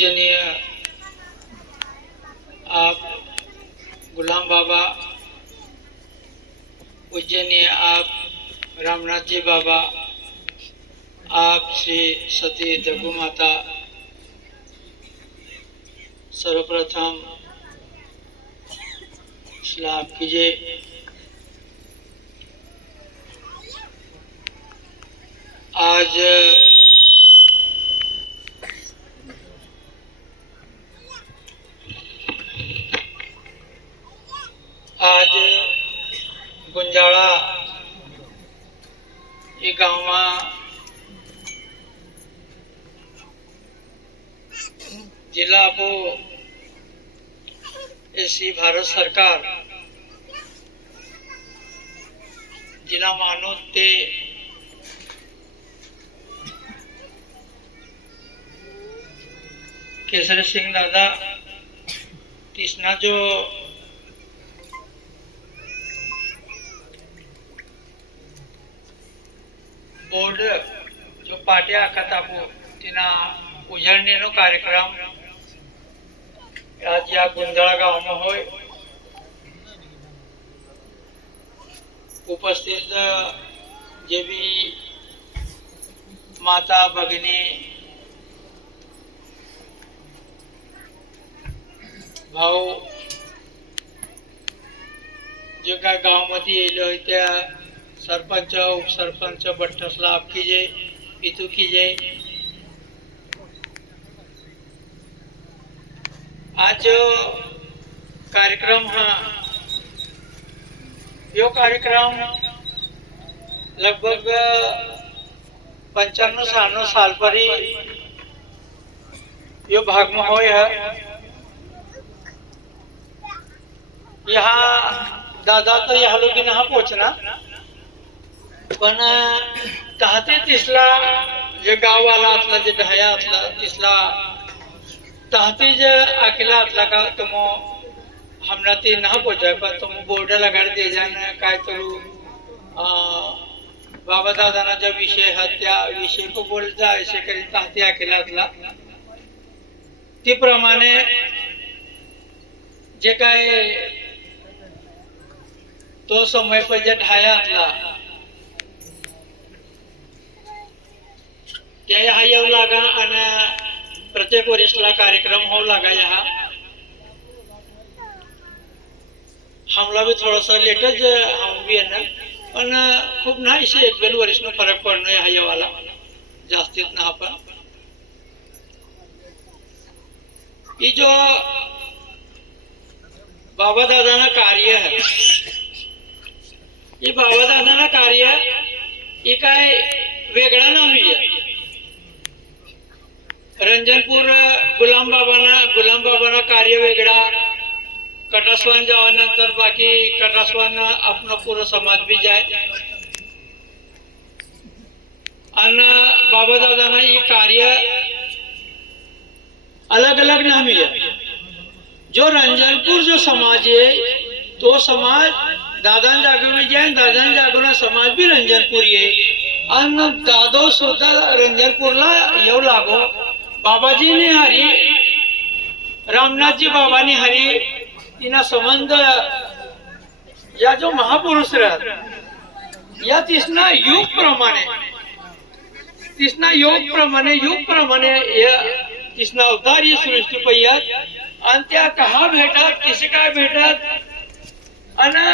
पूजनीय आप गुलाम बाबा, पूजनीय आप रामनाथ जी बाबा, आप श्री सती दगू माता, सर्वप्रथम सलाम कीजिए। आज आज गुंजाळा ये गाँव जिला को ऐसी भारत सरकार जिला मानो ते केसरी सिंह दादा तीसना जो बोर्ड जो पाट्या आखत आपो तिना उजळणीनो कार्यक्रम आज या गुंजाळा गाव में होय। उपस्थित जे भी माता भगिनी भाऊ जे काय गाव मध्ये येलो त्या सरपंच उपसरपंच बट्टसला आप कीजिए, पितू कीजिए। आज जो कार्यक्रम है यो कार्यक्रम लगभग 95-96 साल पर ही यो भाग में होय है। यहाँ दादा तो यहाँ लोग यहाँ पोचना पण तहते तिसला जे गाव वाला असला जे ढाया असला तिसला तहते जे अकेला असला का तुम हमना ते ना पोचाय पण तुम बोर्ड लगा दे जाना काय करू बाबा दादा जो विषय है त्या विषय को बोल जा ऐसे करी तहते अकेला असला ते प्रमाणे जे काय तो समय पर जे ढाया असला त्या यहाँ येऊ लागा आणि प्रत्येक वर्षला कार्यक्रम हो लागा यहाँ हमला भी थोड़ा सा लेटच हम भी है ना पण खूप ना इसे 1-2 वर्ष में फरक पड़ना यहाँ ये वाला जास्तीत ना अपन ये जो बाबा दादा ना कार्य है ये बाबा दादा ना कार्य ये काय वेगळा नाही आहे। रंजनपूर गुलाम बाबाना कार्य वेगळा कटासवान जावानंतर बाकी कटासवान अपना पूरा समाज भी जाए आणि बाबा दादाना ये कार्य अलग अलग नामी है। जो रंजनपुर जो समाज है तो समाज दादा जागे में जाए दादा जागोना समाज भी रंजनपुर है आणि दादो सुद्धा रंजनपूरला येऊ लागो। बाबाजी ने हरी रामनाथ जी बाबा ने हरी तिना संबंध या जो महापुरुष रहत या तिसना युग प्रमाणे या तिसना अवतार ये सृष्टी पहियात आणि त्या कहा भेटत किसे काय भेटत आणि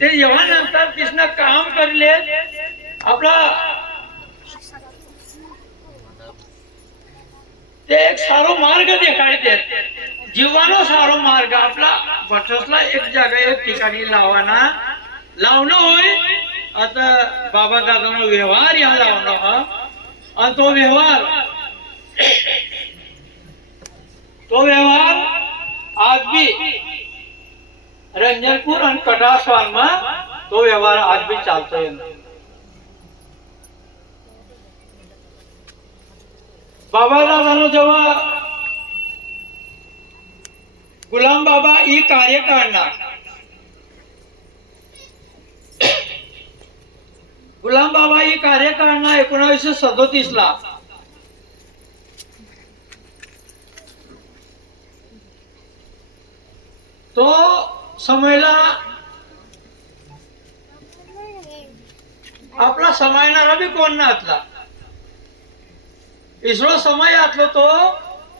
ते येवानंतर तिसना काम करले आपला ते एक सारो मार्ग देखाडते जीवानो सारो मार्ग आपला बटसला एक जागा एक ठिकाणी लावणं होय। आता बाबा दादानो व्यवहार या लावणं हा आणि तो व्यवहार आज भी रंजनपुर आणि कटासवान में तो व्यवहार आज भी चालतोय। बाबा दादानो जेव्हा गुलाम बाबा ही कार्य करणार गुलाम बाबा ही कार्य करणार 1937 ला तो समयला आपला समायणारा बी कोण ना आतला इसरो समय आतलो तो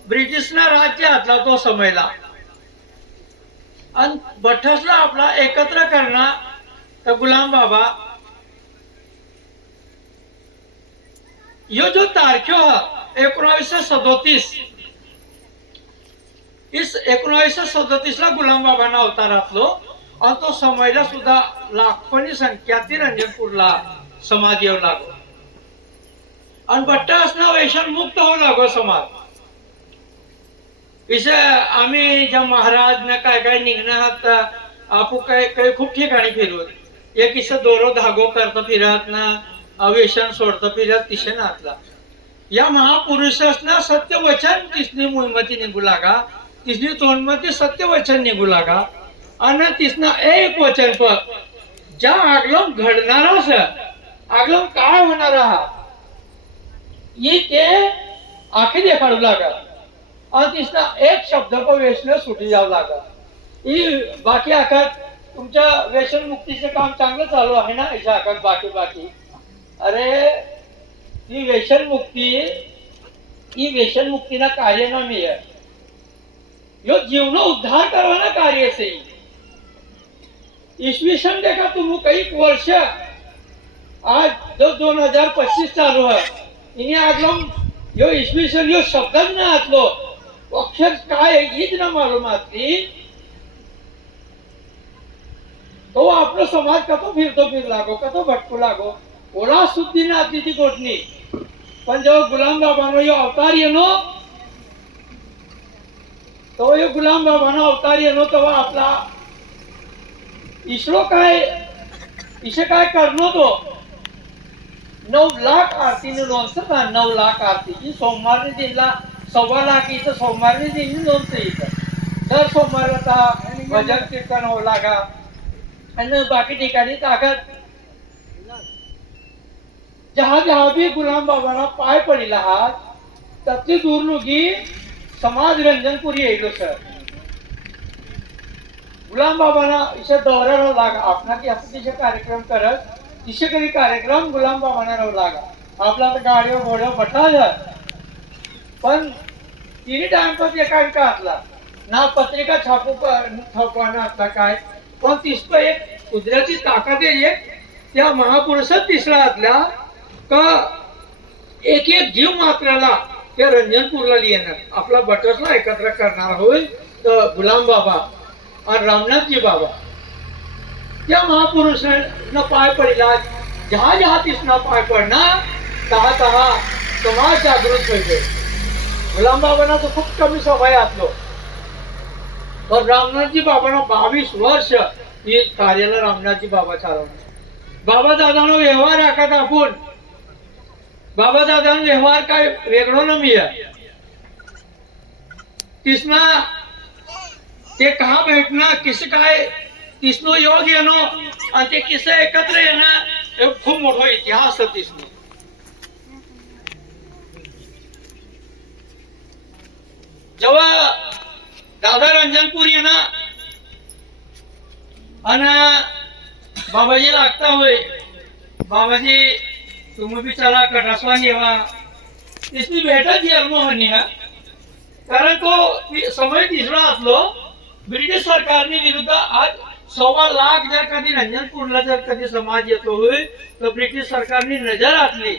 ब्रिटिशना राज्य आतला तो समयला आणि बठसला आपला एकत्र करणार तर गुलाम बाबा यो जो तारख्यो 1937 1937 ला गुलाम बाबांना अवतारातलो आणि तो समयला सुद्धा लाखोनी संख्याती रंजनपूरला समाज येऊ लागो आणि बट्ट असणं व्यसन मुक्त होऊ लागो समाज इसे आम्ही ज्या महाराज ना काय काय निघणार आपू काय काय खूप ठिकाणी फिरवत एक इसे दोरो धागो करता फिरत ना अवेशन सोडता फिरत तिशे नातला या महापुरुषासना सत्य वचन तिसनी मुहिमती निघू लागा तिसनी तोंडमती सत्य वचन निघू लागा आणि तिसना एक वचन पण ज्या आगलम घडणारच आगलम काय होणार ही ते आखी देखाडू लागा आणि तिसना एक शब्द पण व्यसन सुटी जाऊ लागा ही बाकी आखात तुमच्या व्यसन मुक्तीचे काम चांगलं चालू आहे ना याच्या आखात बाकी अरे ही व्यसन मुक्तीना कार्य ना मी यो जीवन उद्धार करवाना कार्य से इसवी सन देखा तुम कई वर्ष आज जो 2025 चालू है इन्हें आगलम यो इसवी सन यो शब्दच ना आतलो अक्षर काय हीच ना मालूम आतली तो आपलो समाज कतो फिर लागो कतो भटकू लागो ओला सुद्धी ना आतली ती गोठणी पण जेव्हा गुलाम बाबानो यो अवतार येनो तो यो गुलाम बाबानो अवतार येनो तेव्हा आपला इसरो काय इसे काय करनो तो 9 लाख आरती नोंदचं का 9 लाख आरती सोमवारने दिनला 1.25 लाख इथं सोमवारने दिन नोंदचं इथं दर सोमवार आता भजन कीर्तन होऊ लागा आणि बाकी ठिकाणी ताकद जहा भी गुलाम बाबाना पाय पडिला आहात त्याची दूरनुगी समाज रंजनपुरी येलो सर गुलाम बाबाना इसे दौऱ्याला लागा आपला की आपण तिचे कार्यक्रम करत तिचे काही कार्यक्रम गुलाम बाबाना राहू लागा आपला तर गाडीवर घोड्यावर बटा पण तिन्ही टाइम पण एकांका असला ना पत्रिका छापवाना असला काय पण तिसपं एक कुदरती ताकद एक त्या महापुरुषात तिसरा असल्या का एक जीव मात्राला त्या रंजनपूरला येणार आपला बटसला एकत्र करणार होईल तर गुलाम बाबा आणि रामनाथजी बाबा त्या महापुरुषांना पाय पडला जहा तिसना पाय पडणार तहा समाज जागृत होईल गुलाम बाबांना तो खूप कमी सवय असलो पण रामनाथजी बाबांना 22 वर्ष ही कार्याला रामनाथजी बाबा चालवणार बाबा दादानो व्यवहार राखत आपण बाबा दादा व्यवहार काय वेगळो न मी तिसना ते कहा भेटना किस काय तिसनो योग येणो आणि ते किस एकत्र येणं खूप मोठा इतिहास तिसनो जेव्हा दादा रंजनपूर येणं आणि बाबाजी लागता होय बाबाजी तुम्ही भी चला कटासवा येवा तिसरी भेटत जन्मोहनी कारण तो समय तिसरा असलो ब्रिटिश सरकारने विरुद्ध आज 1.25 लाख जर कधी रंजनपूरला जर कधी समाज येतो होईल तर ब्रिटिश सरकारने नजर आतली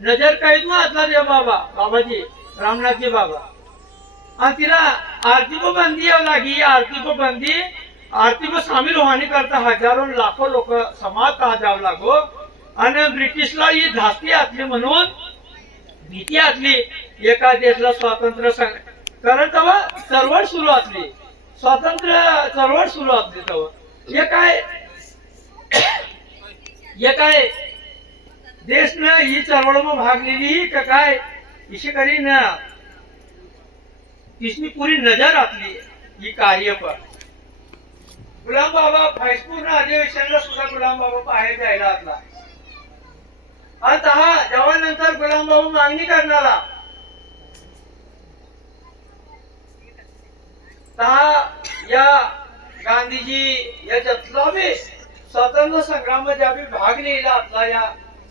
नजर काहीच आतला रे बाबाजी रामनाथजी बाबा आणि तिला आरती पण बंदी यावं लागी आरती पण सामील होणे करता हजारो लाखो लोक समाज का जावं लागो आणि ब्रिटिशला ही धास्ती आतली म्हणून भीती आतली एका देशाला स्वातंत्र्य कारण तेव्हा चळवळ सुरू असली स्वातंत्र्य चळवळ सुरू असली तेव्हा हे काय देश न ही चळवळ भाग लिहिली का काय इशी करी ना इसनी पूरी नजर आतली ही कार्य पण गुलाम बाबा फैजपूर्ण अधिवेशनला सुद्धा गुलाम बाबा बाहेर जायला आतला आता जेव्हा नंतर गुलाम बाबा मागणी करणारा या गांधीजी याच्यातला बी स्वातंत्र्य संग्रामात आम्ही भाग लिहिला असला या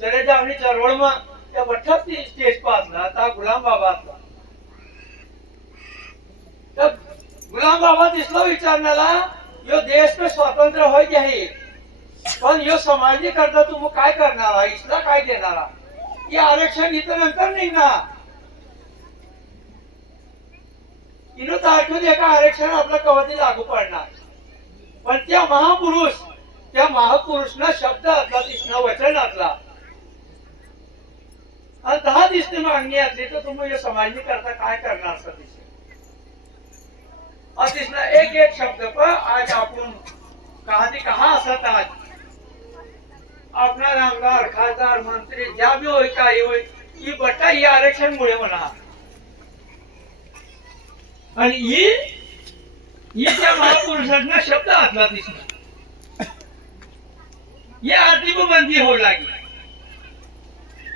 चरेच्या आम्ही चळवळमा त्या बठ्ठात स्टेज पासला आता गुलाम बाबा असला तर गुलाम बाबा दिसलो विचारण्याला यो देश में स्वातंत्र्य होय आहे पण यो समाजी करता तुम्ही काय करणार इसला काय देणार हे आरक्षण इथं नंतर निघणार इनो तारखेत एका आरक्षण आपला कवधी लागू पडणार पण त्या महापुरुषना शब्द असला तिसना वचन असला आणि 10 दिसने मागणी असली तर तुम्ही समाजनी करता काय करणार असं दिसते तिसना एक एक शब्द पण आज आपण कहा असत आज आपला आमदार खासदार मंत्री ज्या बी होय काही होय ही बट्टा ही आरक्षण मुळे म्हणा आणि ही त्या महापुरुषांना शब्द असला दिसला ही आर्थिक बंदी होऊ लागली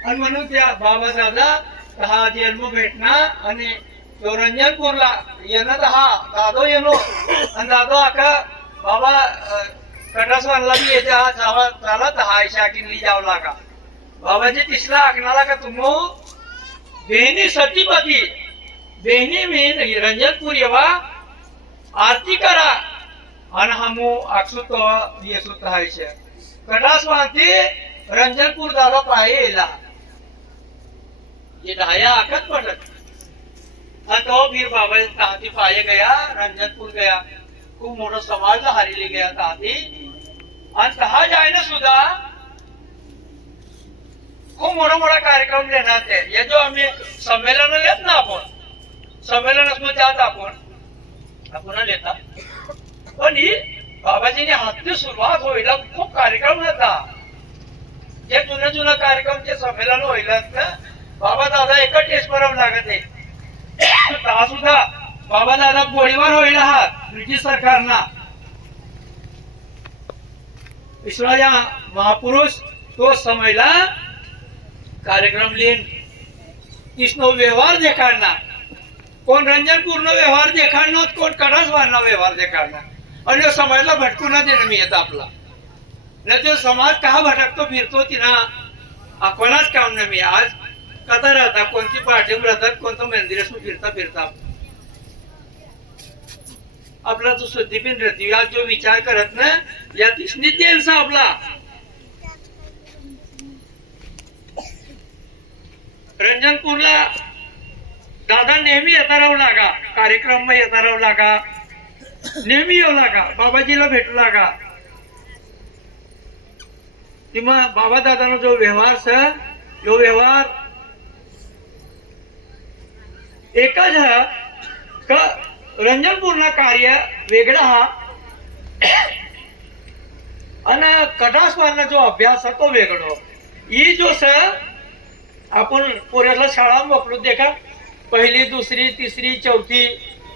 आणि म्हणून त्या बाबासाहेबला हा जन्म भेटना आणि तो रंजनपूरला येणं हा दादो येणो आणि दादो आका बाबा कटासवानला बी येते हा चाला हा शाकिनली जावं लागा बाबाजी तिसरा आखणाला का तुम बेहनी सतीपती बेहनी मेन रंजनपूर येवा आरती करा आणि हमू आक्षुत येसुत हायशे कटासवानती रंजनपूर दादा पाये येला ये ढाया आकत पटत तो फिर बाबा ताती पाए गया रंजनपुर गया खूप मोठा समाज हारीले गया ताती आणि तहा जायना सुद्धा खूप मोठा कार्यक्रम लेण्यात आहे ये जो आम्ही संमेलन लेत ना आपण संमेलन त्यात आपण लेता पण ही बाबाजीने हातची सुरुवात होईला खूप कार्यक्रम होता जे जुना कार्यक्रमचे संमेलन होईल बाबा दादा एका टेस्ट पर लागत आहे सुद्धा बाबा दादा गोळीबार होईल आहात ब्रिटिश सरकारना विश्वाच्या महापुरुष तो समयला कार्यक्रम लेन इसनो व्यवहार देखाडना कोण रंजनपूर्ण व्यवहार देखाडणं कोण कडासवारना व्यवहार देखाडणं आणि समाजला भटकू न देणं मी येतं आपला नाही तो समाज का भटकतो फिरतो तिना आपणच काम नाही मी आज कथा राहता कोणती पार्टी राहतात कोणतं मंदिर फिरता आपला जो शुद्धीपीन राहते आज जो विचार करत ना या तिसनी त्यांचा आपला रंजनपूरला दादा नेहमी येता राहू लागा कार्यक्रम में येता राहू लागा नेहमी येऊ लागा बाबाजीला भेटू लागा किंवा बाबा दादानो जो व्यवहार जो व्यवहार एकच हा का रंजनपूर्ण कार्य वेगळा हा आणि कटासवारना जो अभ्यास तो वेगळो ही जो आपण पोऱ्याला शाळा मोकळू देखा पहिली दुसरी तिसरी चौथी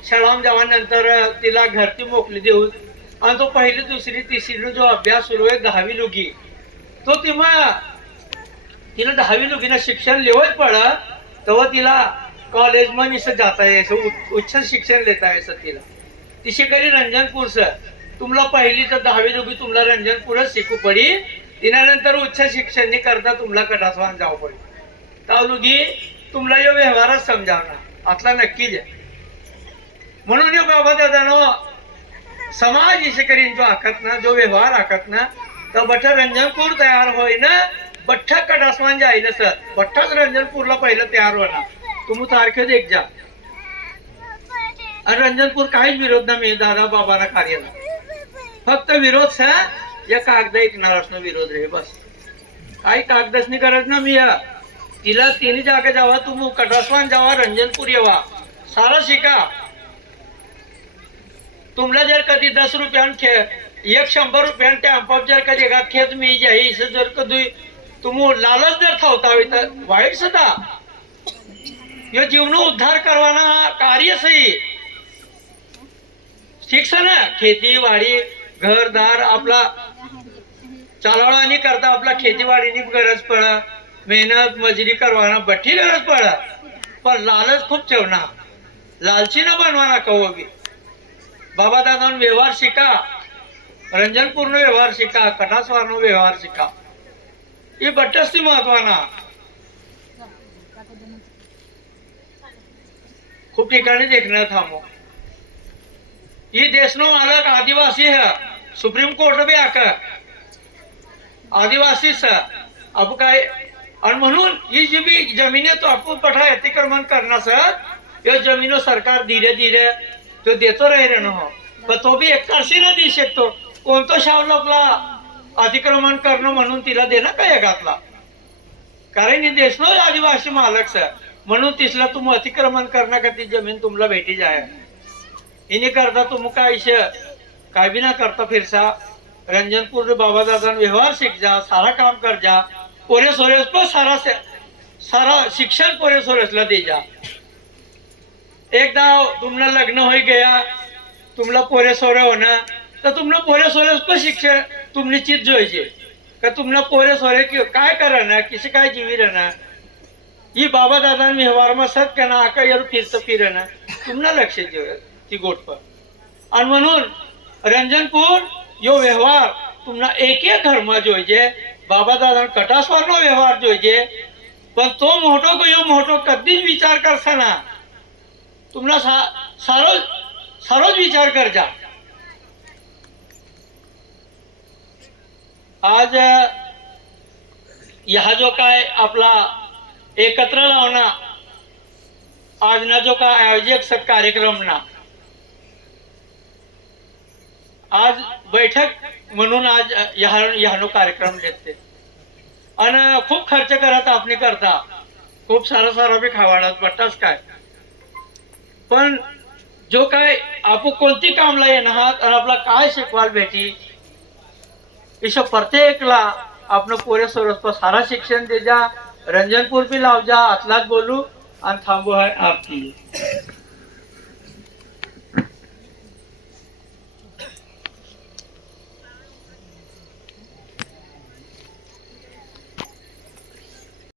शाळा जावानंतर तिला घरती मोकली देऊ आणि तो पहिली दुसरी तिसरी जो अभ्यास सुरू आहे 10वी लुगी तो तेव्हा तिला 10वी लुगीना शिक्षण लेवच पडा तेव्हा तिला कॉलेज में इसे जाता है उच्च शिक्षण लेता है तिला तिशी करी रंजनपूर तुम्हाला पहिली तर 10वी लुगी तुम्हाला रंजनपूरच शिकू पडी तिनानंतर उच्च शिक्षण करता तुम्हाला कटासवान जाऊ पडी तावलुगी तुम्हाला यो व्यवहारच समजावणार आतला नक्कीच आहे म्हणून यो बाबा दादानो समाज इशेकरीन जो आखत ना जो व्यवहार आखत ना तर बठ्ठा रंजनपूर तयार होई ना बठ्ठा कटासवान जाईल सर बठ्ठाच रंजनपूरला पहिलं तयार होणार तुम्ही तारखेत एक जा आणि रंजनपूर काहीच विरोध ना मी दादा बाबाला कार्याला फक्त विरोध या कागद ऐकणार असणं विरोध रे बस काही कागदच नाही गरज ना मी या तिला तिन्ही जागा जावा तुम्ही कटासवान जावा रंजनपूर येवा सारा शिका तुम्हाला जर कधी 10 रुपयान 100 रुपयान टॅम्पॉप जर कधी एका खेत मी जाई जर कधी तुम्ही लालच जर थावता तर वाईट सदा यो जीवनो उद्धार करवाना कार्य सही शिक्षण खेती घरदार आपला चालवणी करता आपला खेतीवाडीनी गरज पड मेहनत मजुरी करवाना बठी गरज पड पण लालच खूप ठेवना लालची न बनवाना कहो बी बाबा दादा व्यवहार शिका रंजनपूर्ण व्यवहार शिका, कटास्वारनो व्यवहार शिका. ये बट्टस्ती महत्वाना. खूप ठिकाणी देखना थांबो. ये देशनो मालक आदिवासी है. सुप्रीम कोर्ट भी आकर आदिवासीच अब काय. आणि म्हणून ही जी बी जमिनी तो आपण पठा अतिक्रमण करण्यास या जमिनो सरकार धीरे धीरे तो देतो राहिले ना हो. पण तो बी एकतर्फी न देऊ शकतो. कोणतो शावलोकला अतिक्रमण करणं म्हणून तिला देणं काय घातला. कारण ही देशनो आदिवासी मालक सर म्हणून तिसला तुम अतिक्रमण करना का ती जमीन तुम्हाला भेटी जाय. इने करता तुम काय काय भी ना करता फिरसा. रंजनपुर बाबा दादा व्यवहार सीख जा, सारा काम कर जा. पोरे सोरेस पर सारा शिक्षण पोरे सोरेसला दे जा. एकदा तुमला लग्न होई गया, तुमला पोरे सोरे होना तर तुमला पोरे सोरेस पर शिक्षण तुमने चीज जोईचे का तुमला पोरे सोरे काय करा किसी काय जीवी रहना. ही बाबा दादा व्यवहार में सत का ना आका यार फिरना तुमना लक्ष देव ती गोट पर. आणि म्हणून रंजनपूर यो व्यवहार तुमना एक एक धर्म जोईजे. बाबा दादा कटास्वारनो व्यवहार जोईजे. पण तो मोठो को यो मोठो कधीच विचार करताना तुमना सारोच विचार कर जा. आज हा जो काय आपला एकत्र लावना आज ना जो काय आयोजक कार्यक्रम ना आज बैठक म्हणून आज ह्यानो कार्यक्रम देते. आणि खूप खर्च करत आपण करता. खूप सारा बी खावाडात पट्टाच काय. पण जो काय आपण कोणती कामला येणार आणि आपला काय शिकवायला भेटी इस प्रत्येकला आपण पोरे सोरस पर सारा शिक्षण दे जा. रंजनपूर भी लाव जा. अतलाच बोलू आणि थांबू आहे आपकी.